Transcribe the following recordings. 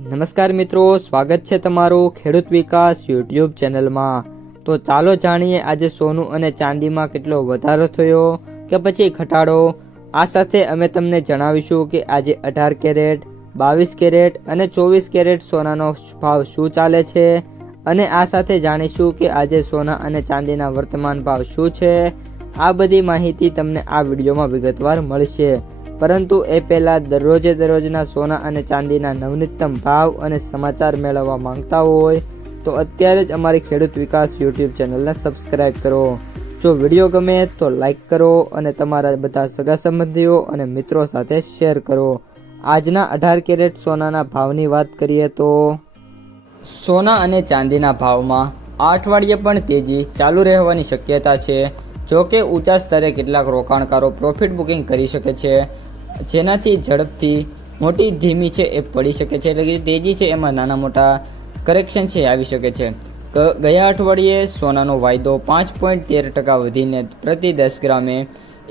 નમસ્કાર મિત્રો, સ્વાગત છે તમારું ખેડૂત વિકાસ યુટ્યુબ ચેનલમાં। તો ચાલો જાણીએ આજે સોનું અને ચાંદીમાં કેટલો વધારો થયો કે પછી ઘટાડો। આ સાથે અમે તમને જણાવીશું કે આજે 18 કેરેટ, 22 કેરેટ અને 24 કેરેટ સોનાનો ભાવ શું ચાલે છે અને આ સાથે જાણીશું કે આજે સોના અને ચાંદીના વર્તમાન ભાવ શું છે। આ બધી માહિતી તમને આ વિડીયોમાં વિગતવાર મળશે, પરંતુ એ પહેલાં દરરોજના સોના અને ચાંદીના નવનીતમ ભાવ અને સમાચાર મેળવવા માંગતા હોય તો અત્યારે જ અમારી ખેડૂત વિકાસ યુટ્યુબ ચેનલને સબસ્ક્રાઈબ કરો। જો વિડીયો ગમે તો લાઈક કરો અને તમારા બધા સગા સંબંધીઓ અને મિત્રો સાથે શેર કરો। આજના 18 કેરેટ સોનાના ભાવની વાત કરીએ તો સોના અને ચાંદીના ભાવમાં આ અઠવાડિયે પણ તેજી ચાલુ રહેવાની શક્યતા છે। જો કે ઊંચા સ્તરે કેટલાક રોકાણકારો પ્રોફિટ બુકિંગ કરી શકે છે, જેનાથી ઝડપથી મોટી ધીમી છે એ પડી શકે છે, એટલે કે તેજી છે એમાં નાના મોટા કરેક્શન છે આવી શકે છે। ગયા અઠવાડિયે સોનાનો વાયદો 5.13% વધીને પ્રતિ 10 ગ્રામે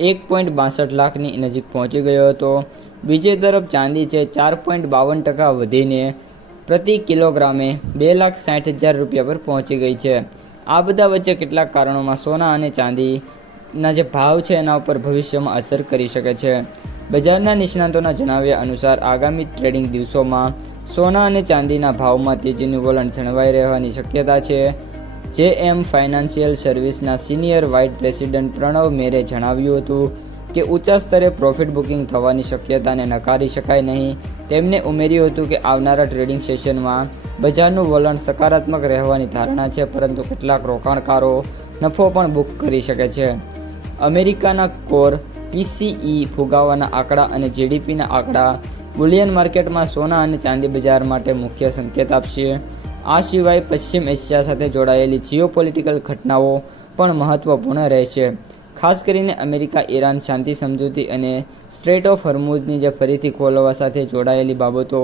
1.62 લાખની નજીક પહોંચી ગયો હતો। બીજી તરફ ચાંદી છે 4.52% વધીને પ્રતિ કિલોગ્રામે 2,60,000 રૂપિયા પર પહોંચી ગઈ છે। આ બધા વચ્ચે કેટલાક કારણોમાં સોના અને ચાંદીના જે ભાવ છે એના ઉપર ભવિષ્યમાં અસર કરી શકે છે। બજારના નિષ્ણાતોના જણાવ્યા અનુસાર આગામી ટ્રેડિંગ દિવસોમાં સોના અને ચાંદીના ભાવમાં તેજીનું વલણ જળવાઈ રહેવાની શક્યતા છે। જેએમ ફાઇનાન્શિયલ સર્વિસના senior vice president Pranav Mer જણાવ્યું હતું કે ઊંચા સ્તરે પ્રોફિટ બુકિંગ થવાની શક્યતાને નકારી શકાય નહીં। તેમણે ઉમેર્યું હતું કે આવનારા ટ્રેડિંગ સેશનમાં બજારનું વલણ સકારાત્મક રહેવાની ધારણા છે, પરંતુ કેટલાક રોકાણકારો નફો પણ બુક કરી શકે છે। અમેરિકાના કોર પીસીઈ ફુગાવાના આંકડા અને જીડીપીના આંકડા બુલિયન માર્કેટમાં સોના અને ચાંદી બજાર માટે મુખ્ય સંકેત આપશે। આ સિવાય પશ્ચિમ એશિયા સાથે જોડાયેલી જીઓપોલિટિકલ ઘટનાઓ પણ મહત્વપૂર્ણ રહેશે, ખાસ કરીને અમેરિકા ઈરાન શાંતિ સમજૂતી અને સ્ટ્રેટ ઓફ હોર્મુઝની જે ફરીથી ખોલવા સાથે જોડાયેલી બાબતો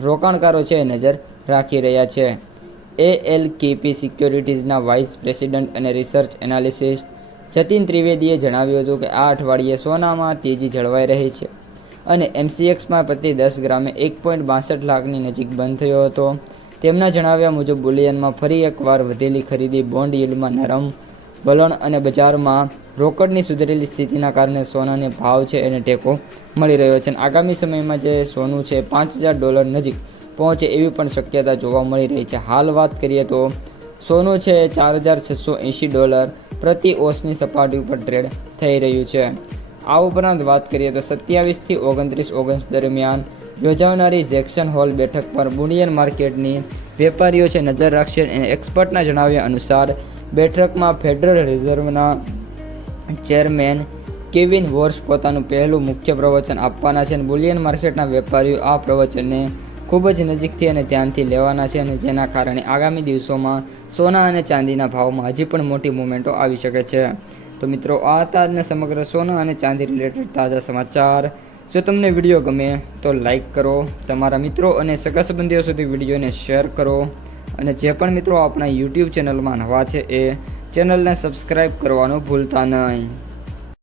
રોકાણકારો છે નજર રાખી રહ્યા છે। એએલકેપી સિક્યોરિટીઝના વાઇસ પ્રેસિડન્ટ અને રિસર્ચ એનાલિસ્ટ જતીન ત્રિવેદીએ જણાવ્યું હતું કે આ અઠવાડિયે સોનામાં તેજી જળવાઈ રહી છે અને એમસીએક્સમાં પ્રતિ 10 ગ્રામે 1.62 લાખની નજીક બંધ થયો હતો। તેમના જણાવ્યા મુજબ બુલિયનમાં ફરી એકવાર વધેલી ખરીદી, બોન્ડ યીલ્ડમાં નરમ વલણ અને બજારમાં રોકડની સુધરેલી સ્થિતિના કારણે સોનાને ભાવ છે એને ટેકો મળી રહ્યો છે। આગામી સમયમાં જે સોનું છે $5,000 નજીક પહોંચે એવી પણ શક્યતા જોવા મળી રહી છે। હાલ વાત કરીએ તો સોનું છે $4,680 પ્રતિ ઓસની સપાટી ઉપર ટ્રેડ થઈ રહ્યું છે। આ ઉપરાંત વાત કરીએ તો 27 થી 29 ઓગસ્ટ દરમિયાન યોજાનારી જેક્સન હોલ બેઠક પર બુલિયન માર્કેટની વેપારીઓ છે નજર રાખશે અને એક્સપર્ટના જણાવ્યા અનુસાર બેઠકમાં ફેડરલ રિઝર્વના ચેરમેન કેવિન વોર્સ પોતાનું પહેલું મુખ્ય પ્રવચન આપવાના છે અને બુલિયન માર્કેટના વેપારીઓ આ પ્રવચનને ખૂબ જ નજીકથી અને ધ્યાનથી લેવાના છે, અને જેના કારણે આગામી દિવસોમાં સોના અને ચાંદીના ભાવમાં હજી પણ મોટી મુવમેન્ટો આવી શકે છે। તો મિત્રો, આ હતા આજના સમગ્ર સોના અને ચાંદી રિલેટેડ તાજા સમાચાર। જો તમને વિડીયો ગમે તો લાઈક કરો, તમારા મિત્રો અને સગા સંબંધીઓ સુધી વિડીયોને શેર કરો અને જે પણ મિત્રો આપણા યુટ્યુબ ચેનલમાં નવા છે એ ચેનલને સબસ્ક્રાઈબ કરવાનું ભૂલતા નહીં।